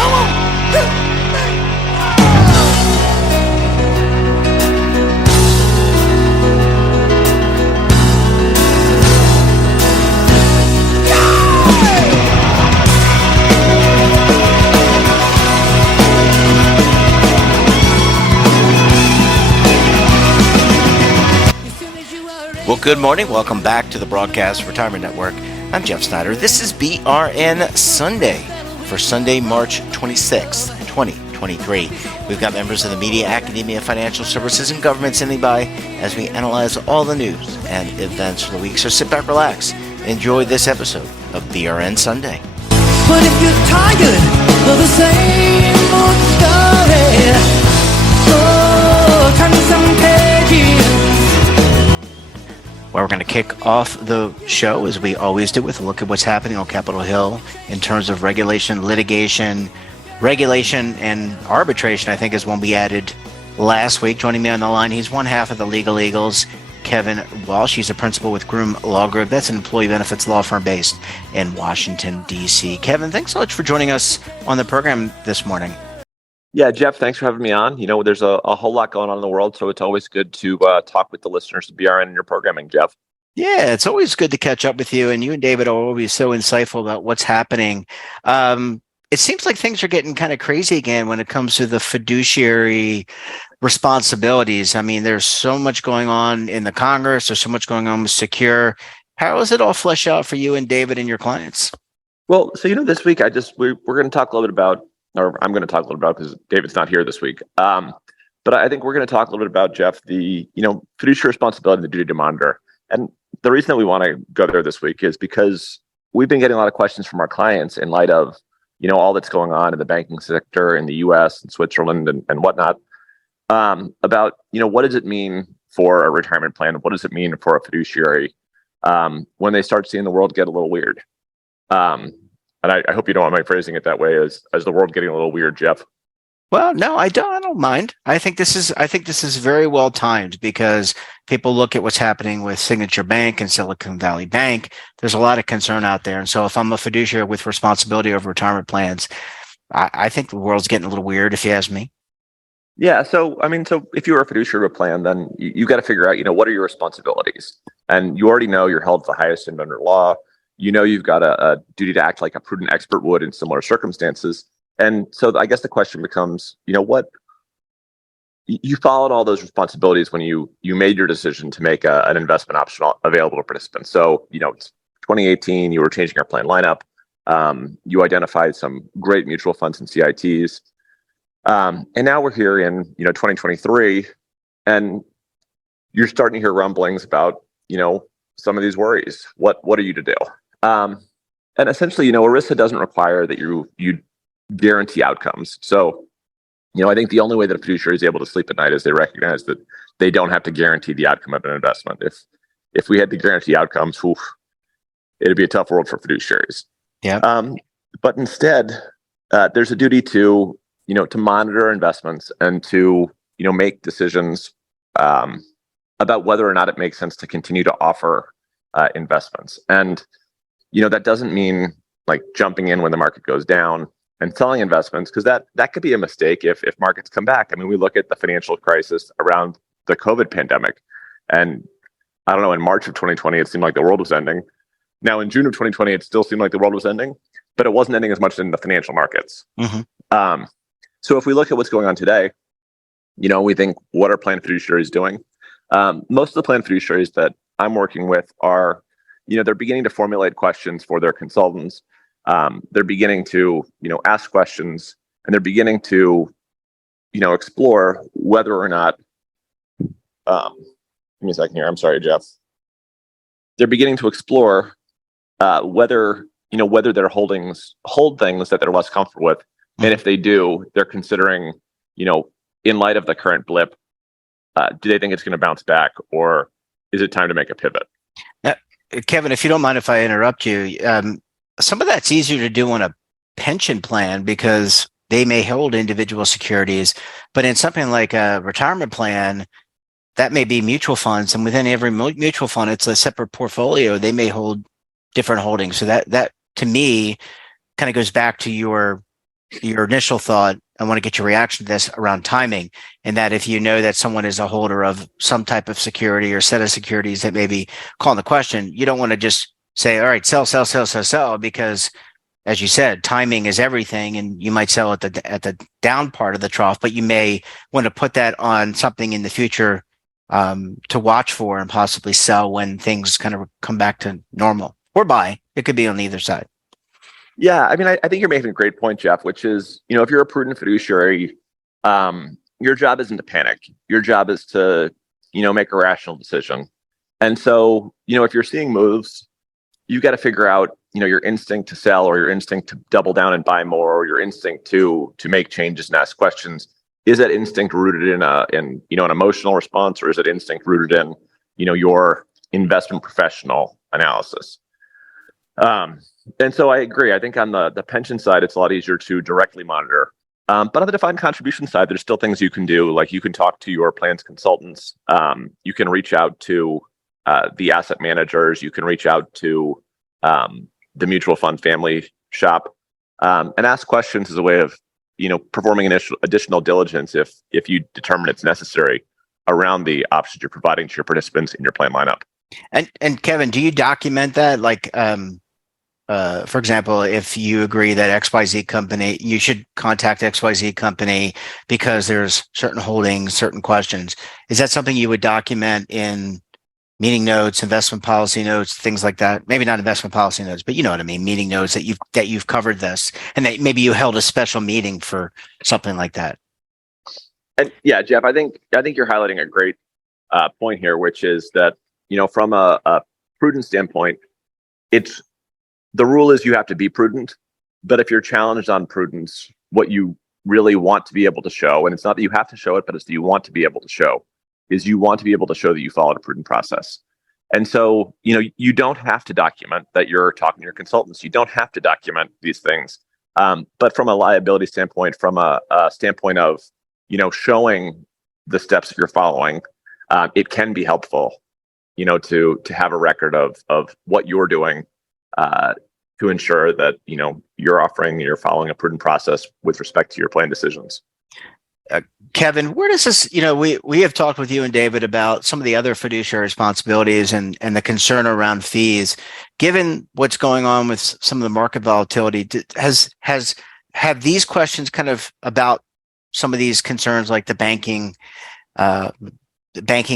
Come on. Well, good morning. Welcome back to the Broadcast Retirement Network. I'm Jeff Snyder. This is BRN Sunday for Sunday, March 26th, 2023. We've got members of the media, academia, financial services, and government standing by as we analyze all the news and events for the week. So sit back, relax, enjoy this episode of BRN Sunday. But if you're tired of the same old story, turn some pages. Well, we're going to kick off the show, as we always do, with a look at what's happening on Capitol Hill in terms of regulation, litigation, and arbitration, I think, is one we added last week. Joining me on the line, he's one half of the Legal Eagles, Kevin Walsh. He's a principal with Groom Law Group. That's an employee benefits law firm based in Washington, D.C. Kevin, thanks so much for joining us on the program this morning. Yeah, Jeff, thanks for having me on. You know, there's a whole lot going on in the world, so it's always good to talk with the listeners of BRN and your programming, Jeff. Yeah, it's always good to catch up with you, and you and David are always so insightful about what's happening. It seems like things are getting kind of crazy again when it comes to the fiduciary responsibilities. I mean, there's so much going on in the Congress. There's so much going on with Secure. How does it all flesh out for you and David and your clients? Well, so, this week we're going to talk a little bit about, or I'm going to talk a little bit about, because David's not here this week. But I think we're going to talk a little bit about, Jeff, the fiduciary responsibility and the duty to monitor. And the reason that we want to go there this week is because we've been getting a lot of questions from our clients in light of, all that's going on in the banking sector in the U.S. and Switzerland and whatnot, about, what does it mean for a retirement plan? What does it mean for a fiduciary when they start seeing the world get a little weird? And I hope you don't mind my phrasing it that way, as the world getting a little weird, Jeff. Well, no, I don't mind. I think this is very well timed, because people look at what's happening with Signature Bank and Silicon Valley Bank. There's a lot of concern out there. And so if I'm a fiduciary with responsibility over retirement plans, I think the world's getting a little weird, if you ask me. Yeah. So if you were a fiduciary of a plan, then you got to figure out, what are your responsibilities? And you already know you're held to the highest standard under law. You've got a duty to act like a prudent expert would in similar circumstances. And so I guess the question becomes, what you followed all those responsibilities when you made your decision to make an investment option available to participants. So, it's 2018, you were changing our plan lineup. You identified some great mutual funds and CITs. And now we're here in, 2023, and you're starting to hear rumblings about, some of these worries. What are you to do? And essentially, ERISA doesn't require that you guarantee outcomes. So, I think the only way that a fiduciary is able to sleep at night is they recognize that they don't have to guarantee the outcome of an investment. If we had to guarantee outcomes, it'd be a tough world for fiduciaries. Yeah. But instead, there's a duty to monitor investments and to make decisions about whether or not it makes sense to continue to offer investments. And that doesn't mean like jumping in when the market goes down and selling investments, because that could be a mistake if markets come back. I mean, we look at the financial crisis around the COVID pandemic, and I don't know, in March of 2020, it seemed like the world was ending. Now in June of 2020, it still seemed like the world was ending, but it wasn't ending as much in the financial markets. Mm-hmm. So if we look at what's going on today, we think, what are plan fiduciaries doing? Most of the plan fiduciaries that I'm working with are, they're beginning to formulate questions for their consultants. They're beginning to, ask questions, and they're beginning to, explore whether or not, give me a second here. I'm sorry, Jeff. They're beginning to explore whether their holdings hold things that they're less comfortable with. Mm-hmm. And if they do, they're considering, in light of the current blip, do they think it's going to bounce back, or is it time to make a pivot? Now, Kevin, if you don't mind if I interrupt you, some of that's easier to do on a pension plan because they may hold individual securities, but in something like a retirement plan, that may be mutual funds, and within every mutual fund, it's a separate portfolio. They may hold different holdings. So that to me kind of goes back to your your initial thought. I want to get your reaction to this around timing, and that if you know that someone is a holder of some type of security or set of securities that may be calling the question, you don't want to just say, all right, sell, sell, sell, sell, sell, because as you said, timing is everything, and you might sell at the down part of the trough, but you may want to put that on something in the future to watch for and possibly sell when things kind of come back to normal, or buy. It could be on either side. Yeah, I mean, I think you're making a great point, Jeff, which is, if you're a prudent fiduciary, your job isn't to panic. Your job is to, make a rational decision. And so, if you're seeing moves, you got to figure out, your instinct to sell, or your instinct to double down and buy more, or your instinct to make changes and ask questions. Is that instinct rooted in an emotional response, or is it instinct rooted in, your investment professional analysis? And so I agree. I think on the pension side, it's a lot easier to directly monitor. But on the defined contribution side, there's still things you can do. Like you can talk to your plans consultants. You can reach out to the asset managers. You can reach out to the mutual fund family shop and ask questions as a way of, performing additional diligence if you determine it's necessary around the options you're providing to your participants in your plan lineup. And Kevin, do you document that? Like, for example, if you agree that XYZ company, you should contact XYZ company because there's certain holdings, certain questions. Is that something you would document in meeting notes, investment policy notes, things like that? Maybe not investment policy notes, but you know what I mean, meeting notes that you've covered this, and that maybe you held a special meeting for something like that. And yeah, Jeff, I think you're highlighting a great point here, which is that, from a prudent standpoint, the rule is you have to be prudent, but if you're challenged on prudence, what you really want to be able to show, and it's not that you have to show it, but it's that you want to be able to show, is you want to be able to show that you followed a prudent process. And so, you don't have to document that you're talking to your consultants. You don't have to document these things. But from a liability standpoint, from a standpoint of, showing the steps you're following, it can be helpful, to have a record of what you're doing to ensure that, you're following a prudent process with respect to your plan decisions. Kevin, where does this, we have talked with you and David about some of the other fiduciary responsibilities and the concern around fees. Given what's going on with some of the market volatility, have these questions kind of about some of these concerns, like the banking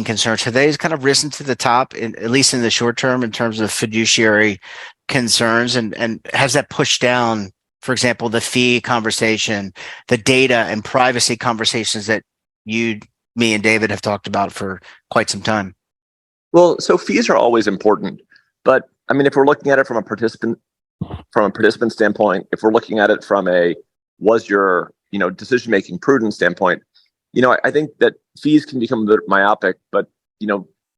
concerns, have they kind of risen to the top, at least in the short term, in terms of fiduciary concerns? And has that pushed down, for example, the fee conversation, the data and privacy conversations that me and David have talked about for quite some time? Well, so fees are always important, but I mean, if we're looking at it from a participant standpoint, if we're looking at it from was your decision-making prudent standpoint, I think that fees can become a bit myopic, but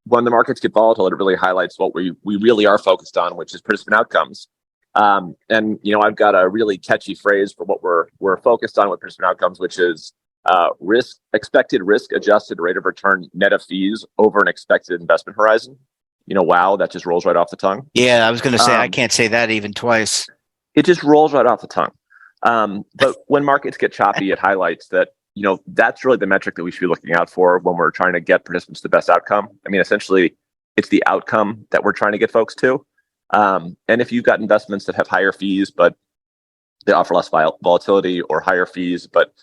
when the markets get volatile, it really highlights what we really are focused on, which is participant outcomes. And I've got a really catchy phrase for what we're focused on with participant outcomes, which is expected risk-adjusted rate of return net of fees over an expected investment horizon. Wow, that just rolls right off the tongue. Yeah, I was going to say, I can't say that even twice. It just rolls right off the tongue. But when markets get choppy, it highlights that, that's really the metric that we should be looking out for when we're trying to get participants the best outcome. I mean, essentially, it's the outcome that we're trying to get folks to. And if you've got investments that have higher fees, but they offer less volatility, or higher fees, but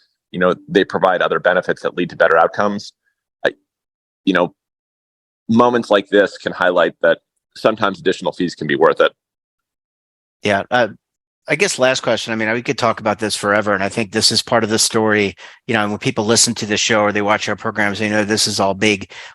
they provide other benefits that lead to better outcomes, moments like this can highlight that sometimes additional fees can be worth it. Yeah. I guess last question. I mean, we could talk about this forever, and I think this is part of the story. And when people listen to the show or they watch our programs, they know this is all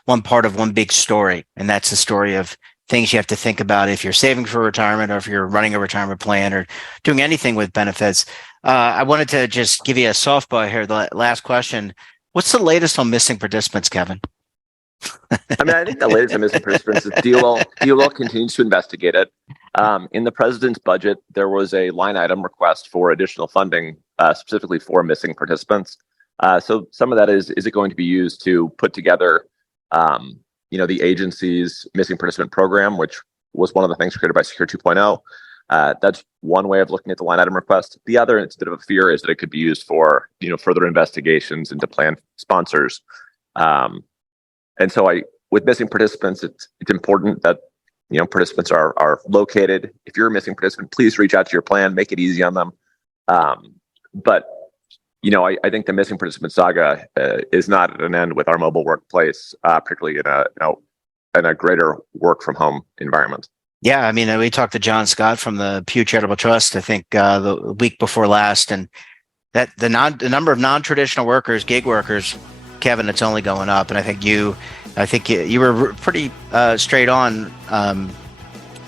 one part of one big story, and that's the story of things you have to think about if you're saving for retirement, or if you're running a retirement plan, or doing anything with benefits. I wanted to just give you a softball here. The last question: what's the latest on missing participants, Kevin? I mean, I think the latest on missing participants is DOL continues to investigate it. In the president's budget, there was a line item request for additional funding, specifically for missing participants. So some of that is it going to be used to put together, the agency's missing participant program, which was one of the things created by Secure 2.0. That's one way of looking at the line item request. The other, and it's a bit of a fear, is that it could be used for further investigations into plan sponsors. And so with missing participants, it's important that participants are located. If you're a missing participant, please reach out to your plan, make it easy on them. But I think the missing participant saga is not at an end with our mobile workplace, particularly in a greater work from home environment. Yeah, I mean, we talked to John Scott from the Pew Charitable Trust, I think the week before last, and that the number of non-traditional workers, gig workers, Kevin, it's only going up. And I think you were pretty straight on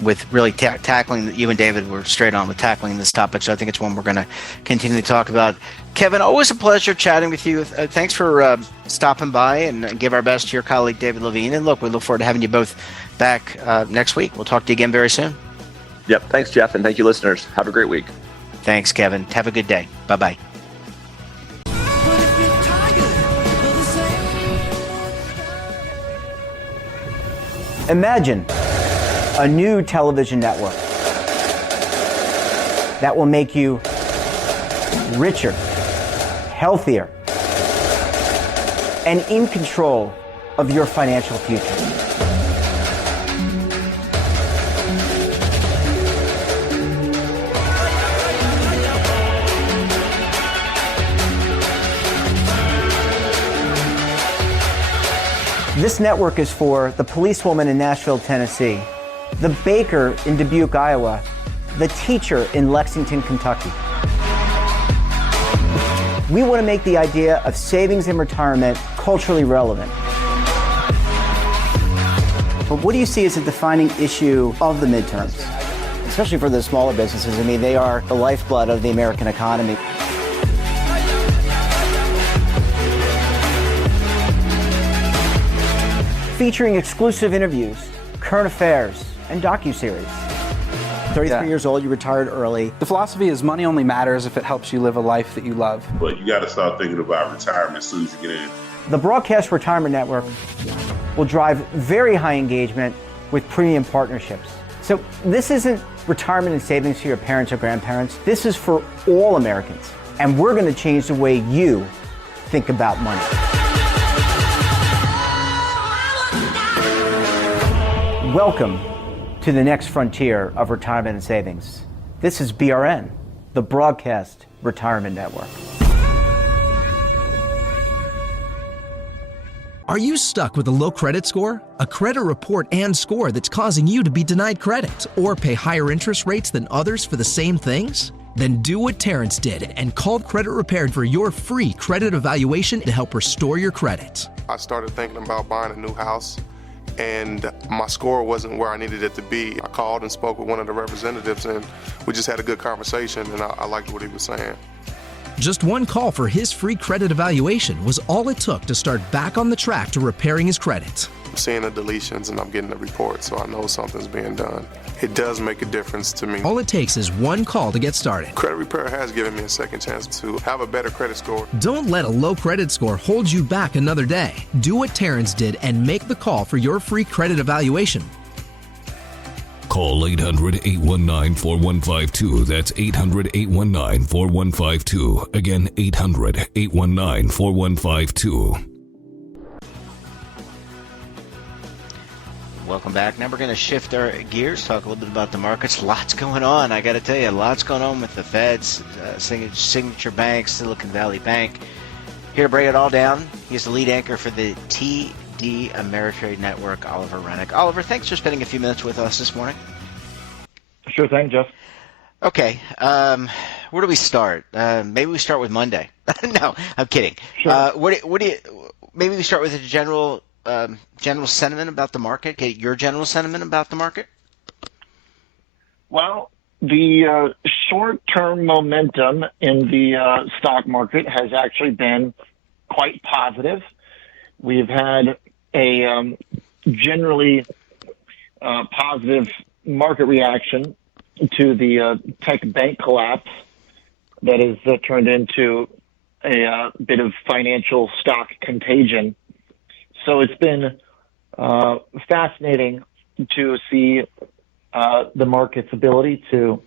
with really tackling. You and David were straight on with tackling this topic. So I think it's one we're going to continue to talk about. Kevin, always a pleasure chatting with you. Thanks for stopping by and give our best to your colleague, David Levine. And look, we look forward to having you both back next week. We'll talk to you again very soon. Yep. Thanks, Jeff. And thank you, listeners. Have a great week. Thanks, Kevin. Have a good day. Bye-bye. Imagine a new television network that will make you richer, healthier, and in control of your financial future. This network is for the policewoman in Nashville, Tennessee, the baker in Dubuque, Iowa, the teacher in Lexington, Kentucky. We want to make the idea of savings and retirement culturally relevant. But what do you see as a defining issue of the midterms? Especially for the smaller businesses. I mean, they are the lifeblood of the American economy. Featuring exclusive interviews, current affairs, and docuseries. 33 years old, you retired early. The philosophy is money only matters if it helps you live a life that you love. But you got to start thinking about retirement as soon as you get in. The Broadcast Retirement Network will drive very high engagement with premium partnerships. So this isn't retirement and savings for your parents or grandparents. This is for all Americans. And we're going to change the way you think about money. Welcome to the next frontier of retirement and savings. This is BRN, the Broadcast Retirement Network. Are you stuck with a low credit score? A credit report and score that's causing you to be denied credit or pay higher interest rates than others for the same things? Then do what Terrence did and call Credit Repaired for your free credit evaluation to help restore your credit. I started thinking about buying a new house, and my score wasn't where I needed it to be. I called and spoke with one of the representatives, and we just had a good conversation, and I liked what he was saying. Just one call for his free credit evaluation was all it took to start back on the track to repairing his credit. I'm seeing the deletions and I'm getting the report, so I know something's being done. It does make a difference to me. All it takes is one call to get started. Credit Repair has given me a second chance to have a better credit score. Don't let a low credit score hold you back another day. Do what Terrence did and make the call for your free credit evaluation. Call 800-819-4152. That's 800-819-4152. Again, 800-819-4152. Welcome back. Now we're going to shift our gears, talk a little bit about the markets. Lots going on. I got to tell you, lots going on with the Feds, Signature Bank, Silicon Valley Bank. Here to break it all down, he's the lead anchor for the TD Ameritrade Network, Oliver Rennick. Oliver, thanks for spending a few minutes with us this morning. Sure thing, Jeff. Okay, where do we start? Maybe we start with Monday. No, I'm kidding. Sure. What do you? Maybe we start with a general sentiment about the market. Get your general sentiment about the market. Well, the short-term momentum in the stock market has actually been quite positive. We've had a generally positive market reaction to the tech bank collapse that has turned into a bit of financial stock contagion. So it's been fascinating to see the market's ability to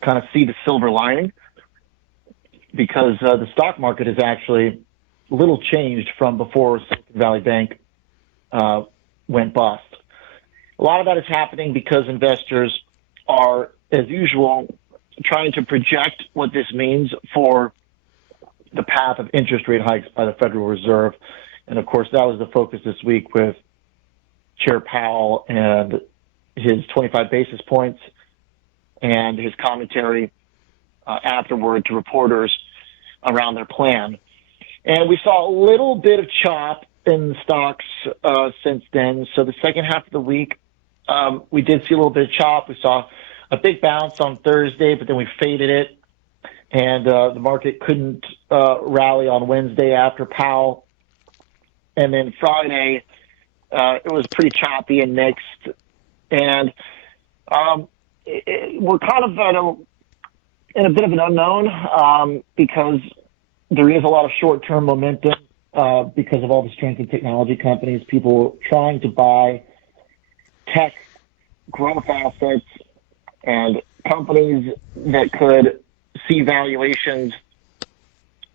kind of see the silver lining, because the stock market has actually little changed from before Silicon Valley Bank went bust. A lot of that is happening because investors are, as usual, trying to project what this means for the path of interest rate hikes by the Federal Reserve. And of course, that was the focus this week with Chair Powell and his 25 basis points and his commentary afterward to reporters around their plan. And we saw a little bit of chop in the stocks since then. So the second half of the week, we did see a little bit of chop. We saw a big bounce on Thursday, but then we faded it. And the market couldn't rally on Wednesday after Powell. And then Friday, it was pretty choppy and mixed. And we're kind of in a bit of an unknown because there is a lot of short-term momentum because of all the strength in technology companies, people trying to buy tech growth assets and companies that could see valuations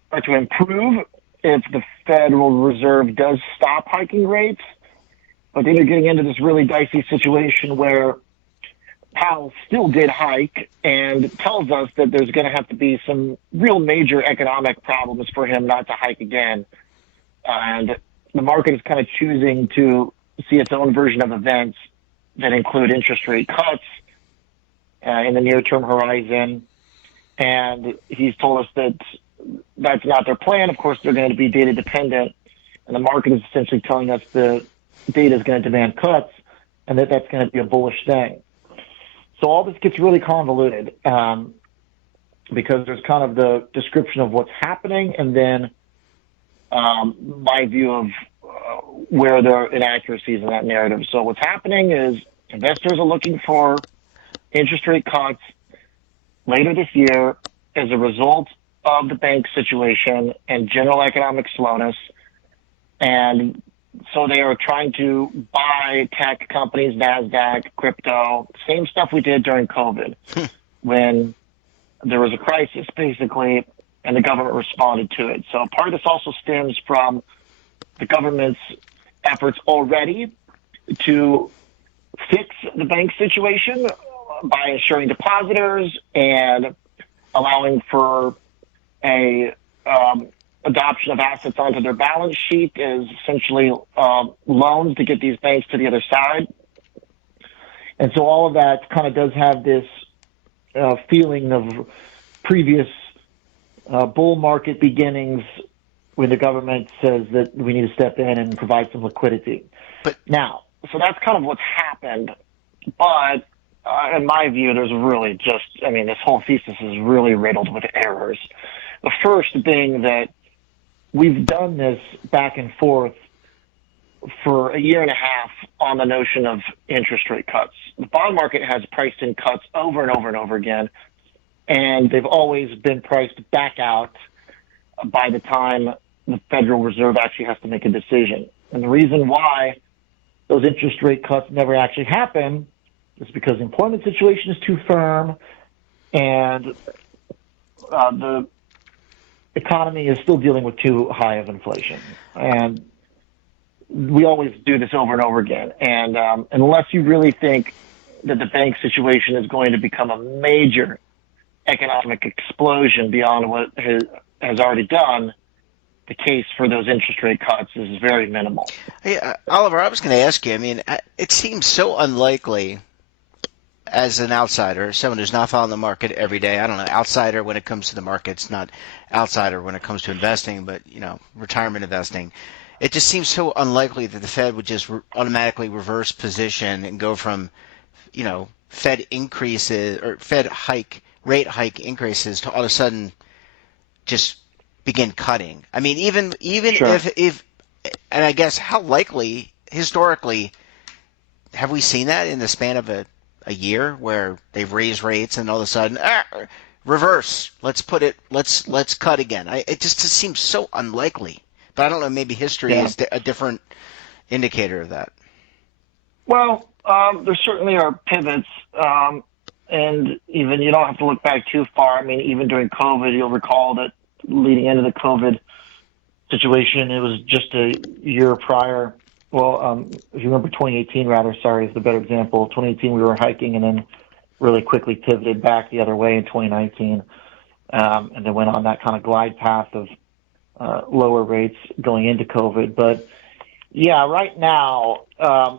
start to improve if the Federal Reserve does stop hiking rates. But then you're getting into this really dicey situation where Powell still did hike and tells us that there's going to have to be some real major economic problems for him not to hike again. And the market is kind of choosing to see its own version of events that include interest rate cuts in the near-term horizon. And he's told us that that's not their plan. Of course, they're going to be data dependent. And the market is essentially telling us the data is going to demand cuts and that that's going to be a bullish thing. So all this gets really convoluted because there's kind of the description of what's happening and then my view of where there are inaccuracies in that narrative. So what's happening is investors are looking for interest rate cuts later this year as a result of the bank situation and general economic slowness. And so they are trying to buy tech companies, NASDAQ, crypto, same stuff we did during COVID when there was a crisis, basically, and the government responded to it. So part of this also stems from the government's efforts already to fix the bank situation by insuring depositors and allowing for a adoption of assets onto their balance sheet is essentially loans to get these banks to the other side. And so all of that kind of does have this feeling of previous bull market beginnings when the government says that we need to step in and provide some liquidity. But now, so that's kind of what's happened. But in my view, there's really just, I mean, this whole thesis is really riddled with errors. The first being that we've done this back and forth for a year and a half on the notion of interest rate cuts. The bond market has priced in cuts over and over and over again, and they've always been priced back out by the time the Federal Reserve actually has to make a decision. And the reason why those interest rate cuts never actually happen is because the employment situation is too firm and the economy is still dealing with too high of inflation. And we always do this over and over again. And unless you really think that the bank situation is going to become a major economic explosion beyond what has already done, the case for those interest rate cuts is very minimal. Hey, Oliver, I was going to ask you, I mean, it seems so unlikely as an outsider, someone who's not following the market every day. I don't know, outsider when it comes to the markets, not outsider when it comes to investing, but, you know, retirement investing. It just seems so unlikely that the Fed would just automatically reverse position and go from, you know, Fed increases or Fed rate hike increases to all of a sudden just begin cutting. I mean, even Sure. if and I guess how likely historically have we seen that in the span of a year where they've raised rates and all of a sudden reverse, let's cut again. It just seems so unlikely. But I don't know, maybe history is a different indicator of that. Well, there certainly are pivots, and even you don't have to look back too far. I mean, even during COVID, you'll recall that leading into the COVID situation, it was just a year prior. Well, if you remember 2018, rather, sorry, is the better example. 2018, we were hiking and then really quickly pivoted back the other way in 2019, and then went on that kind of glide path of lower rates going into COVID. But yeah, right now,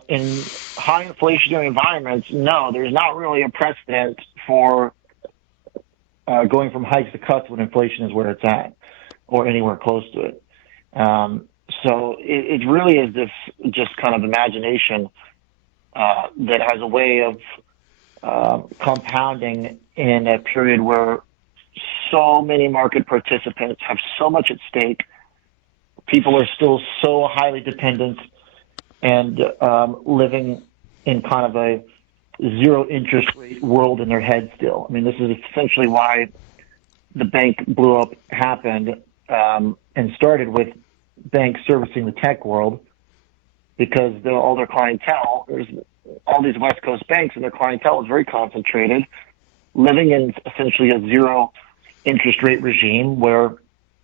in high inflationary environments, no, there's not really a precedent for going from hikes to cuts when inflation is where it's at or anywhere close to it. So it really is this just kind of imagination that has a way of compounding in a period where so many market participants have so much at stake. People are still so highly dependent and living in kind of a zero interest rate world in their head still. I mean, this is essentially why the bank blew up happened and started with banks servicing the tech world, because all their clientele, there's all these West Coast banks and their clientele is very concentrated, living in essentially a zero interest rate regime where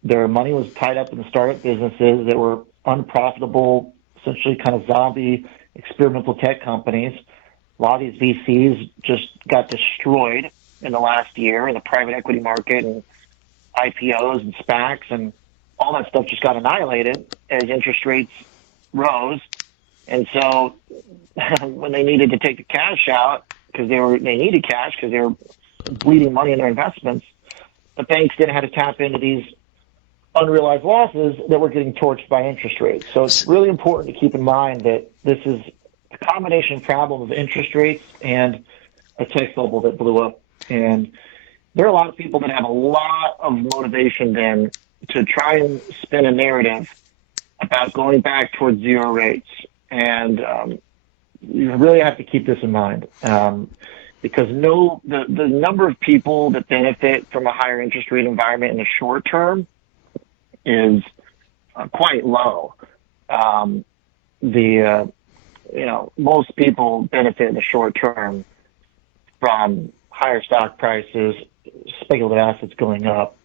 their money was tied up in startup businesses that were unprofitable, essentially kind of zombie experimental tech companies. A lot of these VCs just got destroyed in the last year in the private equity market and IPOs and SPACs, and all that stuff just got annihilated as interest rates rose. And so when they needed to take the cash out because they needed cash because they were bleeding money in their investments, the banks didn't have to tap into these unrealized losses that were getting torched by interest rates. So it's really important to keep in mind that this is a combination problem of interest rates and a tech bubble that blew up. And there are a lot of people that have a lot of motivation then to try and spin a narrative about going back towards zero rates. And you really have to keep this in mind, because the number of people that benefit from a higher interest rate environment in the short term is quite low. Most people benefit in the short term from higher stock prices, speculative assets going up,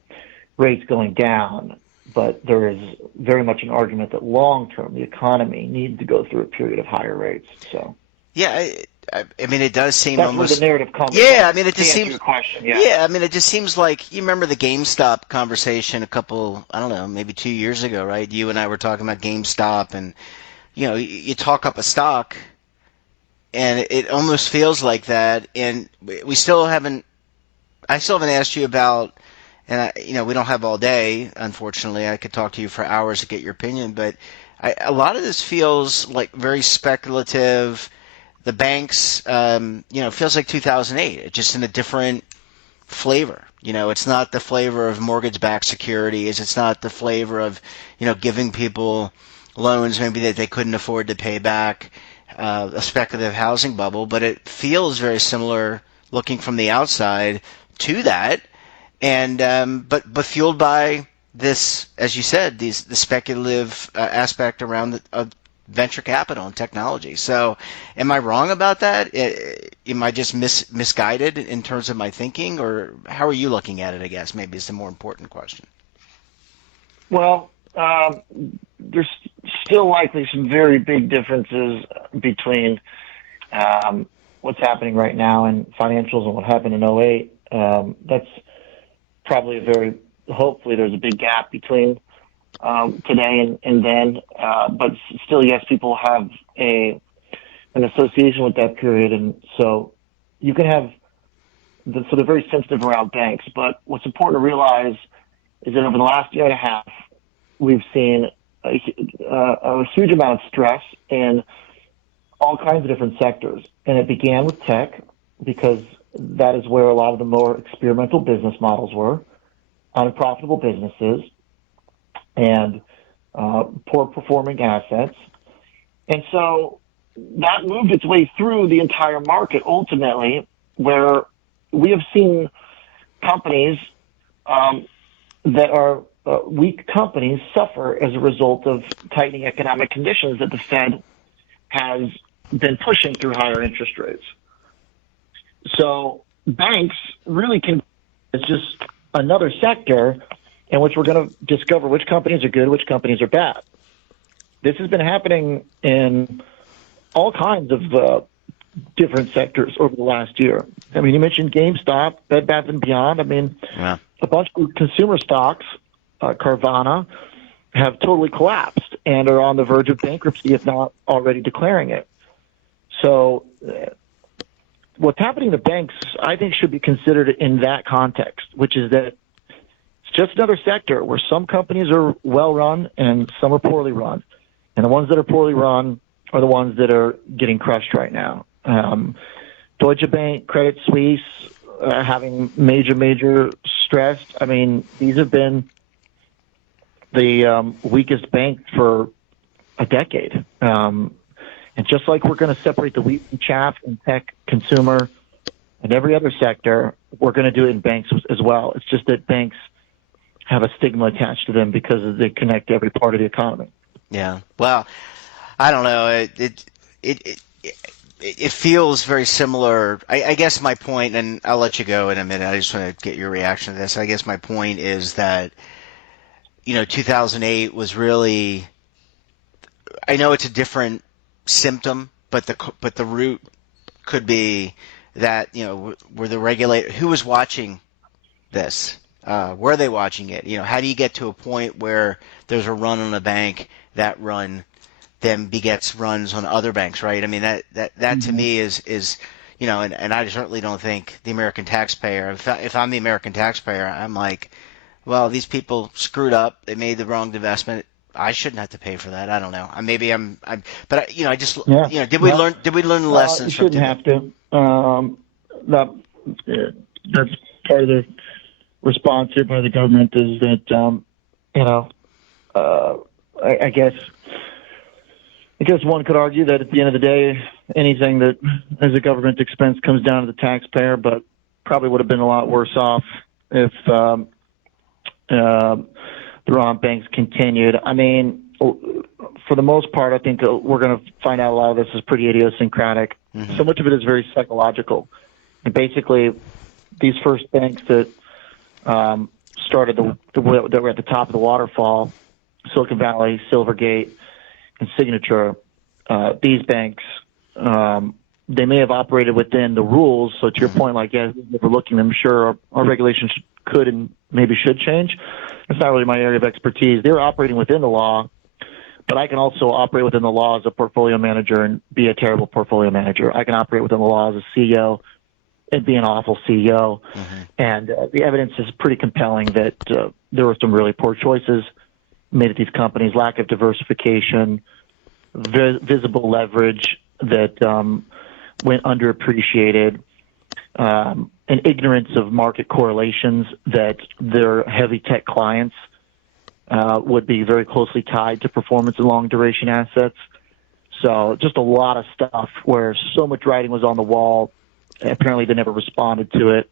rates going down. But there is very much an argument that long term the economy needs to go through a period of higher rates. So yeah, I mean, it does seem that's almost where the narrative comes. Yeah, I mean, it just seems. Your question, I mean, it just seems like you remember the GameStop conversation a couple, I don't know, maybe 2 years ago, right? You and I were talking about GameStop, and you talk up a stock, and it almost feels like that. And we still haven't. I still haven't asked you about. And we don't have all day, unfortunately. I could talk to you for hours to get your opinion, but a lot of this feels like very speculative. The banks, feels like 2008, just in a different flavor. It's not the flavor of mortgage-backed securities. It's not the flavor of, giving people loans maybe that they couldn't afford to pay back, a speculative housing bubble. But it feels very similar, looking from the outside, to that. And but fueled by this, as you said, the speculative aspect around venture capital and technology. So, am I wrong about that? Am I just misguided in terms of my thinking, or how are you looking at it? I guess maybe is the more important question. Well, there's still likely some very big differences between what's happening right now in financials and what happened in 2008. That's probably hopefully there's a big gap between today and then, but still, yes, people have an association with that period, and so you can have so they're very sensitive around banks. But what's important to realize is that over the last year and a half, we've seen a huge amount of stress in all kinds of different sectors, and it began with tech because that is where a lot of the more experimental business models were, unprofitable businesses, and poor performing assets. And so that moved its way through the entire market ultimately, where we have seen companies that are weak companies suffer as a result of tightening economic conditions that the Fed has been pushing through higher interest rates. So banks really can. It's just another sector in which we're going to discover which companies are good, which companies are bad. This has been happening in all kinds of different sectors over the last year. I mean, you mentioned GameStop, Bed Bath & Beyond. I mean, Yeah. a bunch of consumer stocks, Carvana, have totally collapsed and are on the verge of bankruptcy, if not already declaring it. So what's happening to banks, I think, should be considered in that context, which is that it's just another sector where some companies are well-run and some are poorly run. And the ones that are poorly run are the ones that are getting crushed right now. Deutsche Bank, Credit Suisse, having major stress. I mean, these have been the weakest bank for a decade. And just like we're going to separate the wheat and chaff in tech, consumer, and every other sector, we're going to do it in banks as well. It's just that banks have a stigma attached to them because they connect to every part of the economy. Yeah. Well, I don't know. It feels very similar. I guess my point, and I'll let you go in a minute. I just want to get your reaction to this. I guess my point is that, 2008 was really, I know it's a different symptom, but the root could be that, were the regulator, who was watching this? Were they watching it? How do you get to a point where there's a run on a bank, that run then begets runs on other banks, right? I mean, that to me is and I certainly don't think the American taxpayer, if I'm the American taxpayer, I'm like, well, these people screwed up, they made the wrong investment, I shouldn't have to pay for that. I don't know. But I just, did we learn the lessons? You shouldn't have to. That's part of the response here by the government is that, I guess one could argue that at the end of the day, anything that as a government expense comes down to the taxpayer, but probably would have been a lot worse off if the wrong banks continued. I mean, for the most part, I think we're going to find out a lot of this is pretty idiosyncratic. Mm-hmm. So much of it is very psychological. And basically, these first banks that started that were at the top of the waterfall, Silicon Valley, Silvergate, and Signature, these banks, they may have operated within the rules. So to your point, like, yeah, we're looking, I'm sure our regulations could and maybe should change. It's not really my area of expertise. They were operating within the law, but I can also operate within the law as a portfolio manager and be a terrible portfolio manager. I can operate within the law as a CEO and be an awful CEO. Mm-hmm. And the evidence is pretty compelling that there were some really poor choices made at these companies, lack of diversification, visible leverage that went underappreciated, and ignorance of market correlations that their heavy tech clients would be very closely tied to performance and long-duration assets. So just a lot of stuff where so much writing was on the wall. Apparently they never responded to it.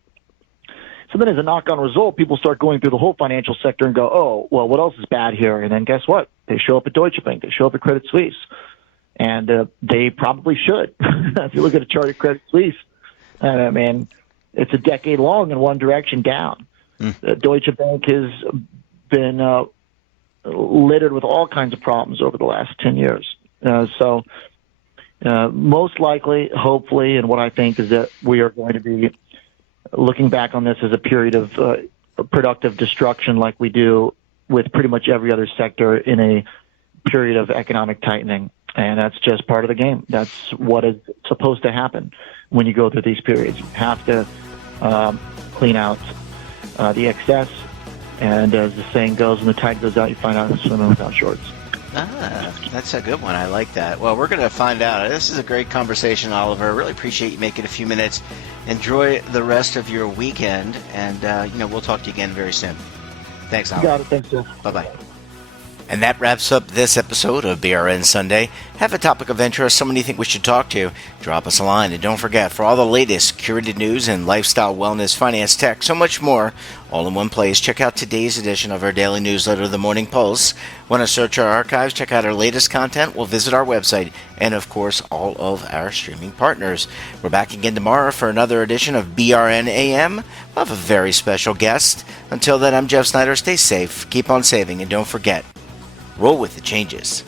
So then as a knock-on result, people start going through the whole financial sector and go, oh, well, what else is bad here? And then guess what? They show up at Deutsche Bank. They show up at Credit Suisse. And they probably should. If you look at a chart of Credit Suisse, I mean, it's a decade long in one direction down. Deutsche Bank has been littered with all kinds of problems over the last 10 years. So most likely, hopefully, and what I think is that we are going to be looking back on this as a period of productive destruction like we do with pretty much every other sector in a period of economic tightening. And that's just part of the game. That's what is supposed to happen when you go through these periods. You have to clean out the excess. And as the saying goes, when the tide goes out, you find out it's swimming without shorts. That's a good one. I like that. Well, we're going to find out. This is a great conversation, Oliver. I really appreciate you making a few minutes. Enjoy the rest of your weekend, and we'll talk to you again very soon. Thanks, Oliver. You got it. Thanks, Jeff. Bye-bye. And that wraps up this episode of BRN Sunday. Have a topic of interest, someone you think we should talk to, drop us a line. And don't forget, for all the latest curated news and lifestyle, wellness, finance, tech, so much more, all in one place, check out today's edition of our daily newsletter, The Morning Pulse. Want to search our archives, check out our latest content, we'll visit our website, and of course, all of our streaming partners. We're back again tomorrow for another edition of BRN AM. We'll have a very special guest. Until then, I'm Jeff Snyder. Stay safe, keep on saving, and don't forget, roll with the changes.